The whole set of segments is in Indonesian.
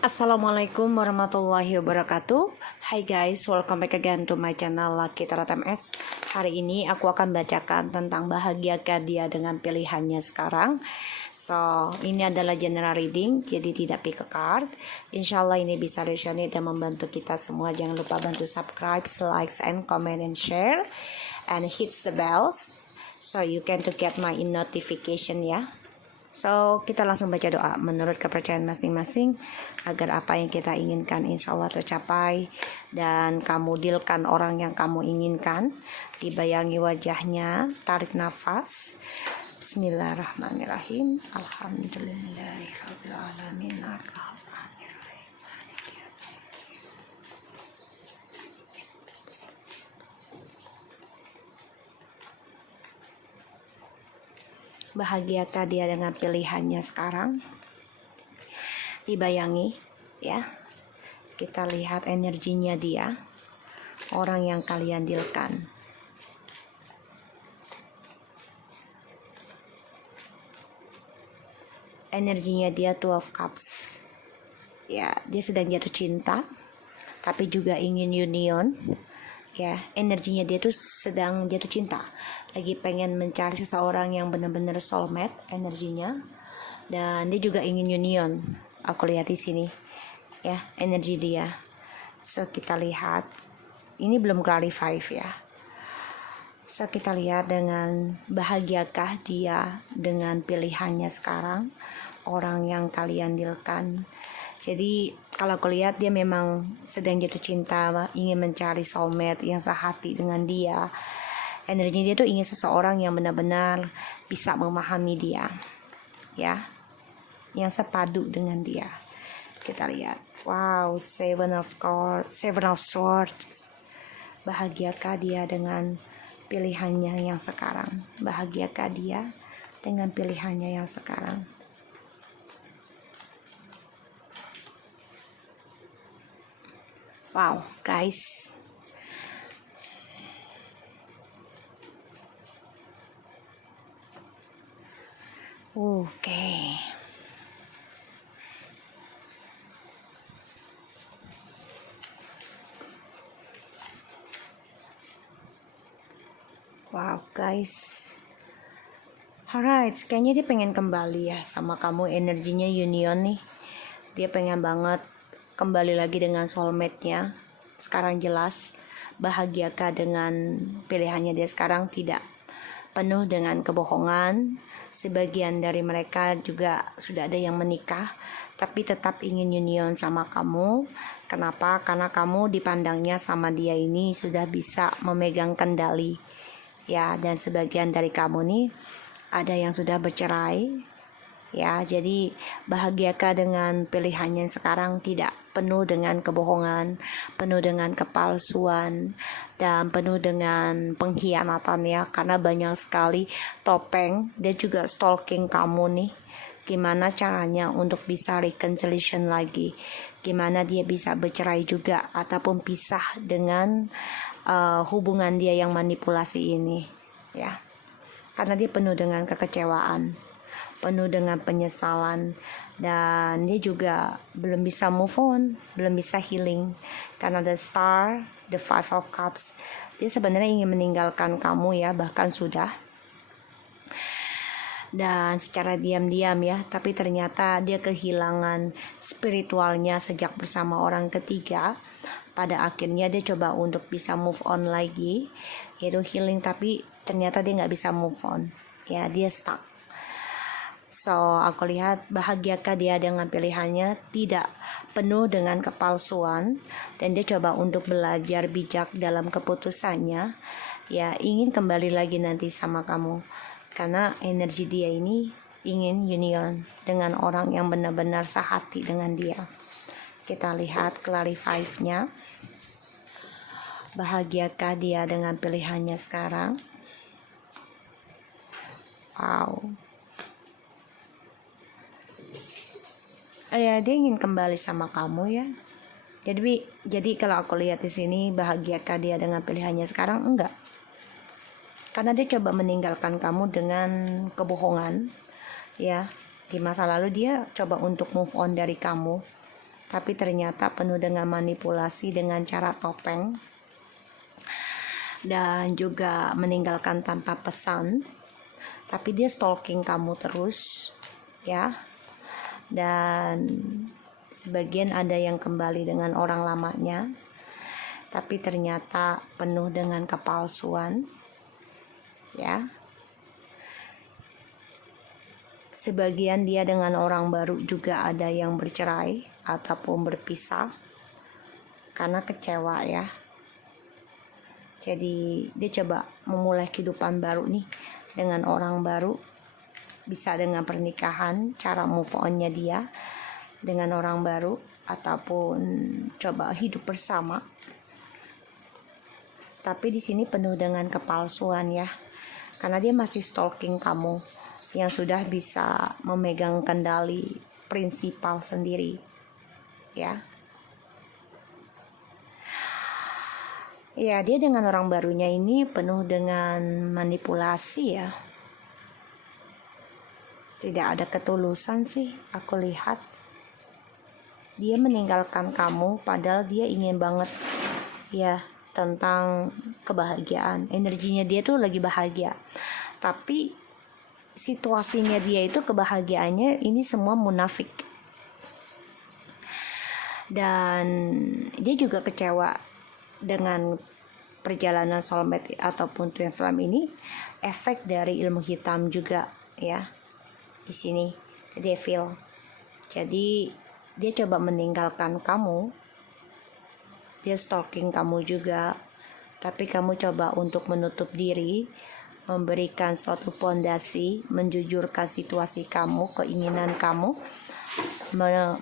Assalamualaikum warahmatullahi wabarakatuh. Hai guys, welcome back again to my channel Lucky Tarot MS. Hari ini aku akan bacakan tentang bahagiakah dia dengan pilihannya sekarang. So, ini adalah general reading, jadi tidak pick a card. Insyaallah ini bisa resonate dan membantu kita semua. Jangan lupa bantu subscribe, likes, and comment and share, and hit the bells so you can to get my notification ya. So, kita langsung baca doa menurut kepercayaan masing-masing agar apa yang kita inginkan insya Allah tercapai dan kamu dealkan orang yang kamu inginkan. Dibayangi wajahnya, tarik nafas. Bismillahirrahmanirrahim. Alhamdulillahirabbil alamin. Bahagiakah dia dengan pilihannya sekarang? Dibayangi ya. Kita lihat energinya dia, orang yang kalian dealkan. Energinya dia 12 cups. Ya, dia sedang jatuh cinta tapi juga ingin union. Ya, energinya dia tuh sedang jatuh cinta, lagi pengen mencari seseorang yang benar-benar soulmate energinya, dan dia juga ingin union. Aku lihat di sini ya energi dia. So kita lihat, ini belum clarify ya. So kita lihat dengan bahagiakah dia dengan pilihannya sekarang, orang yang kalian dealkan. Jadi kalau aku lihat dia memang sedang jatuh cinta, ingin mencari soulmate yang sehati dengan dia. Energinya dia tuh ingin seseorang yang benar-benar bisa memahami dia, ya, yang sepadu dengan dia. Kita lihat, wow, Seven of Swords. Bahagiakah dia dengan pilihannya yang sekarang? Bahagiakah dia dengan pilihannya yang sekarang? Wow, guys. Oke. Wow, guys. Alright, kayaknya dia pengen kembali ya sama kamu, energinya union nih. Dia pengen banget kembali lagi dengan soulmate-nya. Sekarang jelas bahagiakah dengan pilihannya dia sekarang? Tidak, penuh dengan kebohongan. Sebagian dari mereka juga sudah ada yang menikah tapi tetap ingin union sama kamu. Kenapa? Karena kamu dipandangnya sama dia ini sudah bisa memegang kendali ya, dan sebagian dari kamu nih ada yang sudah bercerai ya. Jadi bahagiakah dengan pilihannya sekarang? Tidak, penuh dengan kebohongan, penuh dengan kepalsuan, dan penuh dengan pengkhianatan ya, karena banyak sekali topeng dan juga stalking kamu nih. Gimana caranya untuk bisa reconciliation lagi, gimana dia bisa bercerai juga ataupun pisah dengan hubungan dia yang manipulasi ini ya, karena dia penuh dengan kekecewaan, penuh dengan penyesalan, dan dia juga belum bisa move on, belum bisa healing karena the star, the five of cups. Dia sebenarnya ingin meninggalkan kamu ya, bahkan sudah, dan secara diam-diam ya, tapi ternyata dia kehilangan spiritualnya sejak bersama orang ketiga. Pada akhirnya dia coba untuk bisa move on lagi, yaitu healing, tapi ternyata dia nggak bisa move on ya, dia stuck. So aku lihat bahagiakah dia dengan pilihannya? Tidak, penuh dengan kepalsuan, dan dia coba untuk belajar bijak dalam keputusannya ya, ingin kembali lagi nanti sama kamu karena energi dia ini ingin union dengan orang yang benar-benar sehati dengan dia. Kita lihat clarify-nya. Bahagiakah dia dengan pilihannya sekarang? Wow. Ya, dia ingin kembali sama kamu ya. Jadi kalau aku lihat di sini, bahagiakah dia dengan pilihannya sekarang? Enggak. Karena dia coba meninggalkan kamu dengan kebohongan ya. Di masa lalu dia coba untuk move on dari kamu tapi ternyata penuh dengan manipulasi dengan cara topeng, dan juga meninggalkan tanpa pesan. Tapi dia stalking kamu terus, ya. Dan sebagian ada yang kembali dengan orang lamanya, tapi ternyata penuh dengan kepalsuan, ya. Sebagian dia dengan orang baru juga ada yang bercerai ataupun berpisah karena kecewa, ya. Jadi dia coba memulai kehidupan baru nih dengan orang baru, bisa dengan pernikahan, cara move on-nya dia dengan orang baru, ataupun coba hidup bersama. Tapi di sini penuh dengan kepalsuan, ya, karena dia masih stalking kamu yang sudah bisa memegang kendali prinsipal sendiri, ya. Ya, dia dengan orang barunya ini penuh dengan manipulasi, ya. Tidak ada ketulusan sih, aku lihat. Dia meninggalkan kamu padahal dia ingin banget, ya, tentang kebahagiaan. Energinya dia tuh lagi bahagia. Tapi situasinya dia itu, kebahagiaannya ini semua munafik. Dan dia juga kecewa dengan perjalanan soulmate ataupun twin flame ini, efek dari ilmu hitam juga, ya. Di sini devil. Jadi dia coba meninggalkan kamu, dia stalking kamu juga, tapi kamu coba untuk menutup diri, memberikan suatu fondasi, menjujurkan situasi kamu, keinginan kamu,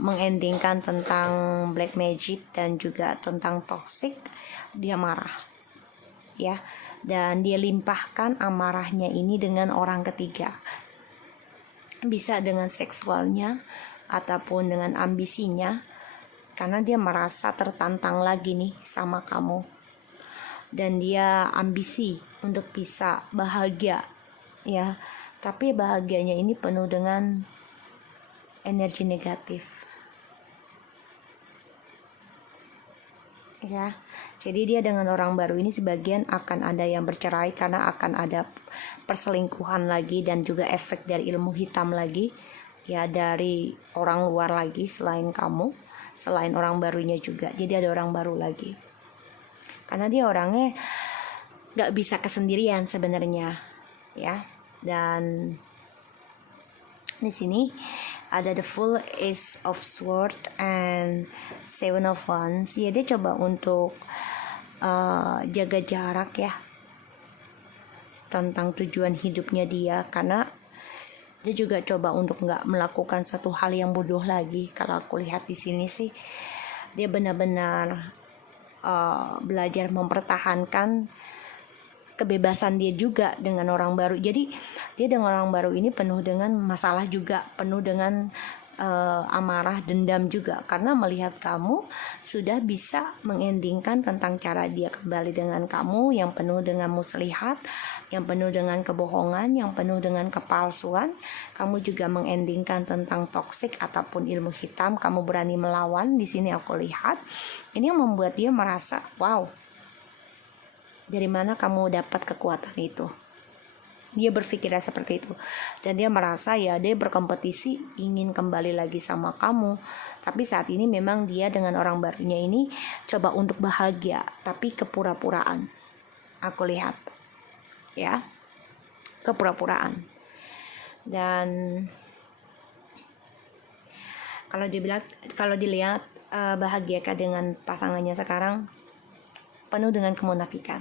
mengendingkan tentang black magic dan juga tentang toxic. Dia marah, ya, dan dia limpahkan amarahnya ini dengan orang ketiga, bisa dengan seksualnya ataupun dengan ambisinya, karena dia merasa tertantang lagi nih sama kamu, dan dia ambisi untuk bisa bahagia, ya. Tapi bahagianya ini penuh dengan energi negatif, ya. Jadi dia dengan orang baru ini sebagian akan ada yang bercerai karena akan ada perselingkuhan lagi, dan juga efek dari ilmu hitam lagi, ya, dari orang luar lagi selain kamu, selain orang barunya juga. Jadi ada orang baru lagi, karena dia orangnya gak bisa kesendirian sebenarnya, ya. Dan di sini ada the full Ace of Swords and Seven of Wands. Ya, dia coba untuk jaga jarak, ya, tentang tujuan hidupnya dia, karena dia juga coba untuk nggak melakukan satu hal yang bodoh lagi. Kalau aku lihat di sini sih, dia benar-benar belajar mempertahankan kebebasan dia juga dengan orang baru. Jadi dia dengan orang baru ini penuh dengan masalah juga, penuh dengan amarah, dendam juga, karena melihat kamu sudah bisa mengendingkan tentang cara dia kembali dengan kamu yang penuh dengan muslihat, yang penuh dengan kebohongan, yang penuh dengan kepalsuan. Kamu juga mengendingkan tentang toksik ataupun ilmu hitam. Kamu berani melawan. Di sini aku lihat ini yang membuat dia merasa, wow, dari mana kamu dapat kekuatan itu? Dia berpikirnya seperti itu, dan dia merasa, ya, dia berkompetisi ingin kembali lagi sama kamu. Tapi saat ini memang dia dengan orang barunya ini coba untuk bahagia, tapi kepura-puraan. Aku lihat, ya, kepura-puraan. Dan kalau dilihat bahagiakah dengan pasangannya sekarang, penuh dengan kemunafikan,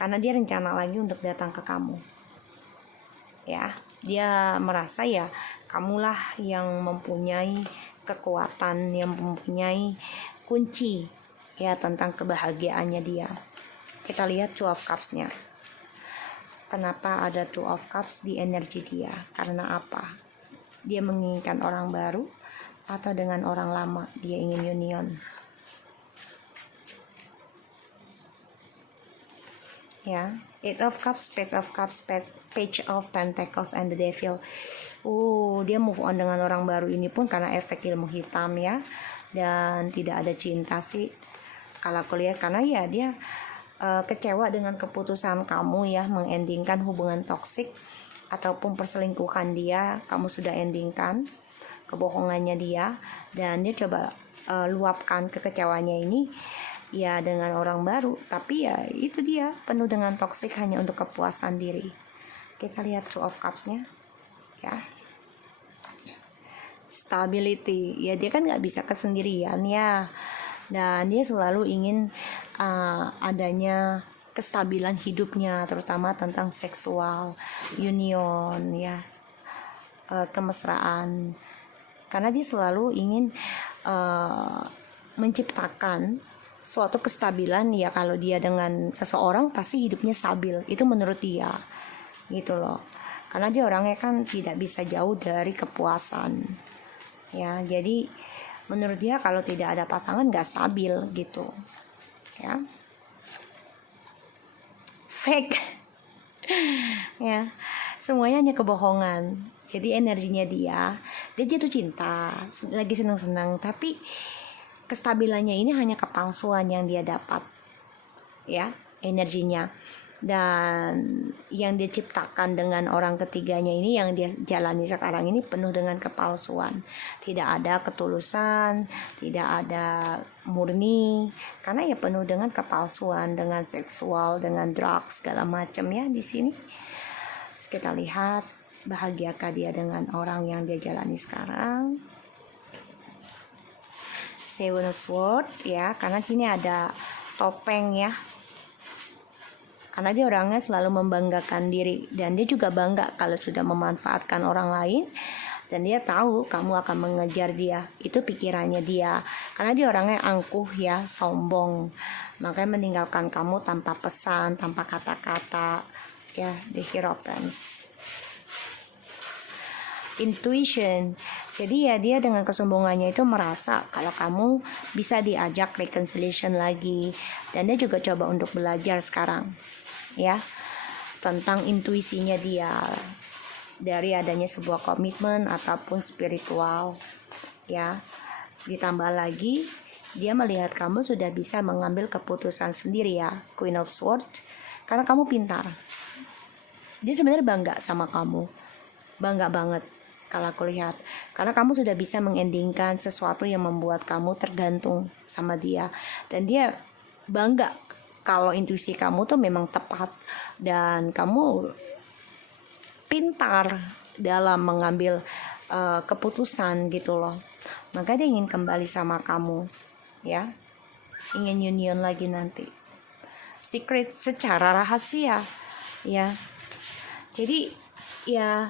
karena dia rencana lagi untuk datang ke kamu, ya. Dia merasa, ya, kamulah yang mempunyai kekuatan, yang mempunyai kunci, ya, tentang kebahagiaannya dia. Kita lihat Two of Cups-nya. Kenapa ada Two of Cups di energi dia? Karena apa? Dia menginginkan orang baru, atau dengan orang lama dia ingin union. Ya, Eight of Cups, Page of Cups, Page of Pentacles, and the Devil. Dia move on dengan orang baru ini pun karena efek ilmu hitam, ya. dan tidak ada cinta sih kalau aku lihat, karena ya dia kecewa dengan keputusan kamu ya mengendingkan hubungan toksik ataupun perselingkuhan dia. Kamu sudah endingkan kebohongannya dia, dan dia coba luapkan kekecewanya ini ya dengan orang baru, tapi ya itu dia penuh dengan toksik hanya untuk kepuasan diri. Kita lihat Two of Cups-nya ya. Stability ya, dia kan nggak bisa kesendirian ya, dan dia selalu ingin adanya kestabilan hidupnya, terutama tentang seksual union ya, kemesraan, karena dia selalu ingin menciptakan suatu kestabilan ya. Kalau dia dengan seseorang pasti hidupnya stabil, itu menurut dia gitu loh, karena dia orangnya kan tidak bisa jauh dari kepuasan ya. Jadi menurut dia kalau tidak ada pasangan gak stabil gitu ya. Fake ya, semuanya hanya kebohongan. Jadi energinya dia jatuh cinta, lagi senang-senang, tapi kestabilannya ini hanya kepalsuan yang dia dapat ya, energinya. Dan yang dia ciptakan dengan orang ketiganya ini, yang dia jalani sekarang ini penuh dengan kepalsuan. Tidak ada ketulusan, tidak ada murni, karena ya penuh dengan kepalsuan, dengan seksual, dengan drugs segala macam ya di sini. Terus kita lihat, bahagiakah dia dengan orang yang dia jalani sekarang? Seven of Swords ya, karena sini ada topeng ya, karena dia orangnya selalu membanggakan diri, dan dia juga bangga kalau sudah memanfaatkan orang lain, dan dia tahu kamu akan mengejar dia. Itu pikirannya dia, karena dia orangnya angkuh ya, sombong, makanya meninggalkan kamu tanpa pesan, tanpa kata-kata ya. The Hierophant, intuition. Jadi ya dia dengan kesombongannya itu merasa kalau kamu bisa diajak reconciliation lagi, dan dia juga coba untuk belajar sekarang ya tentang intuisinya dia dari adanya sebuah komitmen ataupun spiritual ya. Ditambah lagi dia melihat kamu sudah bisa mengambil keputusan sendiri ya, Queen of Swords, karena kamu pintar. Dia sebenarnya bangga sama kamu, bangga banget kalau aku lihat, karena kamu sudah bisa mengendingkan sesuatu yang membuat kamu tergantung sama dia, dan dia bangga kalau intuisi kamu tuh memang tepat dan kamu pintar dalam mengambil keputusan gitu loh. Maka dia ingin kembali sama kamu ya, ingin union lagi nanti, secret, secara rahasia ya. Jadi ya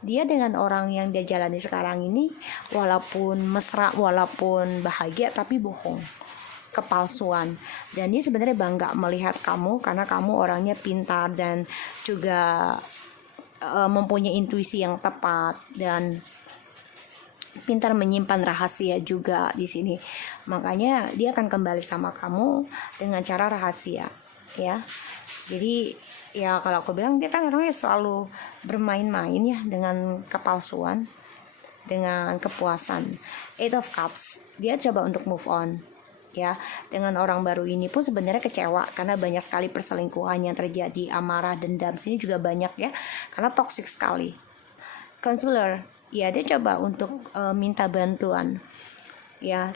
dia dengan orang yang dia jalani sekarang ini, walaupun mesra, walaupun bahagia, tapi bohong, kepalsuan. Dan dia sebenarnya bangga melihat kamu karena kamu orangnya pintar dan juga mempunyai intuisi yang tepat dan pintar menyimpan rahasia juga di sini. Makanya dia akan kembali sama kamu dengan cara rahasia ya. Jadi ya kalau aku bilang dia kan orangnya selalu bermain-main ya dengan kepalsuan, dengan kepuasan. Eight of Cups, dia coba untuk move on ya. Dengan orang baru ini pun sebenarnya kecewa karena banyak sekali perselingkuhan yang terjadi, amarah, dendam sini juga banyak ya, karena toksik sekali. Counselor, ya dia coba untuk minta bantuan ya,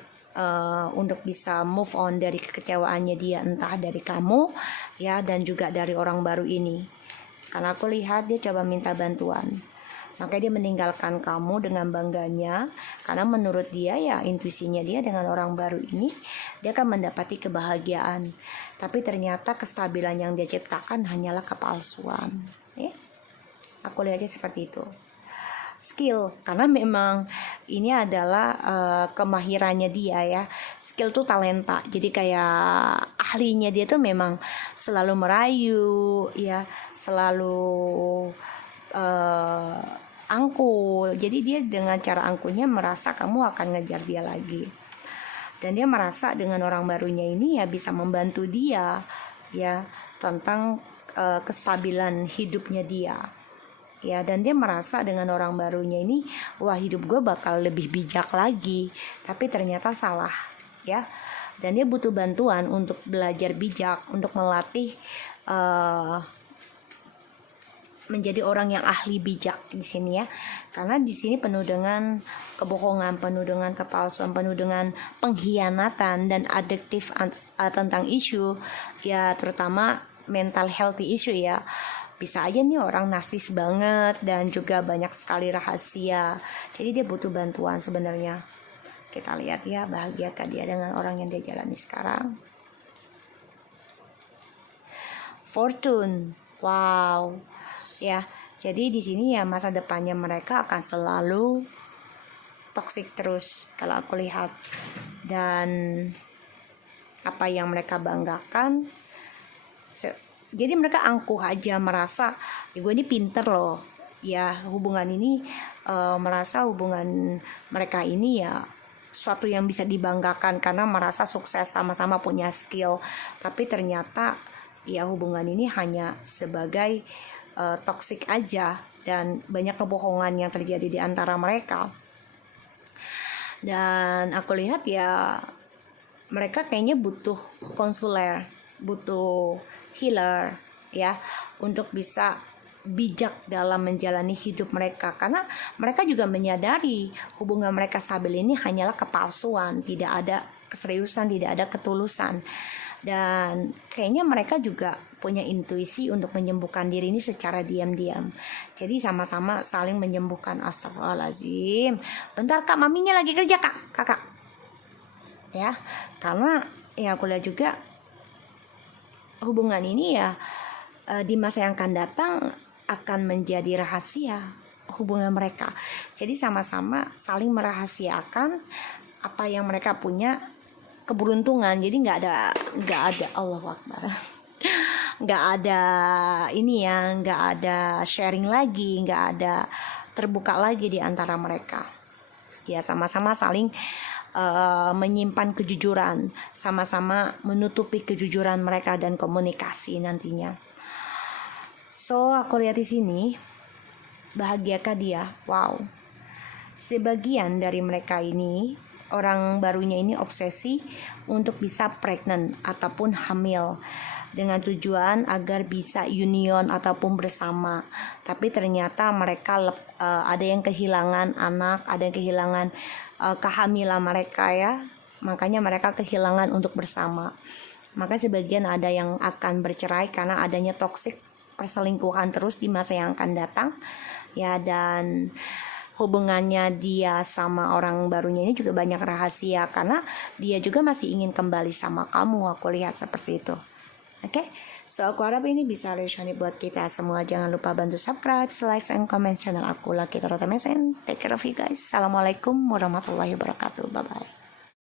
untuk bisa move on dari kekecewaannya dia, entah dari kamu ya dan juga dari orang baru ini. Karena aku lihat dia coba minta bantuan, makanya dia meninggalkan kamu dengan bangganya, karena menurut dia ya intuisinya dia dengan orang baru ini dia akan mendapati kebahagiaan, tapi ternyata kestabilan yang dia ciptakan hanyalah kepalsuan ya. Aku lihatnya seperti itu. Skill, karena memang ini adalah kemahirannya dia ya. Skill tuh talenta, jadi kayak ahlinya dia tuh memang selalu merayu ya, selalu angkuh. Jadi dia dengan cara angkuhnya merasa kamu akan ngejar dia lagi, dan dia merasa dengan orang barunya ini ya bisa membantu dia ya tentang kestabilan hidupnya dia ya, dan dia merasa dengan orang barunya ini, wah hidup gue bakal lebih bijak lagi, tapi ternyata salah ya, dan dia butuh bantuan untuk belajar bijak, untuk melatih menjadi orang yang ahli bijak di sini ya, karena di sini penuh dengan kebohongan, penuh dengan kepalsuan, penuh dengan pengkhianatan dan adiktif tentang isu ya, terutama mental healthy issue ya. Bisa aja nih orang narsis banget dan juga banyak sekali rahasia, jadi dia butuh bantuan sebenarnya. Kita lihat ya, bahagiakah dia dengan orang yang dia jalani sekarang. Fortune, wow ya, jadi di sini ya masa depannya mereka akan selalu toksik terus kalau aku lihat, dan apa yang mereka banggakan, jadi mereka angkuh aja, merasa ya gue ini pinter loh ya, hubungan ini merasa hubungan mereka ini ya suatu yang bisa dibanggakan karena merasa sukses, sama-sama punya skill, tapi ternyata ya hubungan ini hanya sebagai toksik aja, dan banyak kebohongan yang terjadi di antara mereka. Dan aku lihat ya mereka kayaknya butuh konselor, butuh healer ya, untuk bisa bijak dalam menjalani hidup mereka, karena mereka juga menyadari hubungan mereka stabil ini hanyalah kepalsuan, tidak ada keseriusan, tidak ada ketulusan, dan kayaknya mereka juga punya intuisi untuk menyembuhkan diri ini secara diam-diam. Jadi sama-sama saling menyembuhkan. Astagfirullahaladzim, bentar kak, maminya lagi kerja kakak ya, karena ya aku lihat juga hubungan ini ya di masa yang akan datang akan menjadi rahasia hubungan mereka. Jadi sama-sama saling merahasiakan apa yang mereka punya, keberuntungan. Jadi nggak ada Allahu Akbar, nggak ada ini ya, nggak ada sharing lagi, nggak ada terbuka lagi di antara mereka. Ya sama-sama saling menyimpan kejujuran, sama-sama menutupi kejujuran mereka dan komunikasi nantinya. So aku lihat di sini, bahagiakah dia? Wow. Sebagian dari mereka ini, orang barunya ini obsesi untuk bisa pregnant ataupun hamil, dengan tujuan agar bisa union ataupun bersama. Tapi ternyata mereka ada yang kehilangan anak, ada yang kehilangan kehamilan mereka ya, makanya mereka kehilangan untuk bersama. Maka sebagian ada yang akan bercerai karena adanya toksik perselingkuhan terus di masa yang akan datang ya, dan hubungannya dia sama orang barunya ini juga banyak rahasia karena dia juga masih ingin kembali sama kamu, aku lihat seperti itu. Oke, so aku harap ini bisa resonate buat kita semua. Jangan lupa bantu subscribe, like, and comment channel aku, Lucky Tarot Mesen. Take care of you guys. Assalamualaikum warahmatullahi wabarakatuh. Bye bye.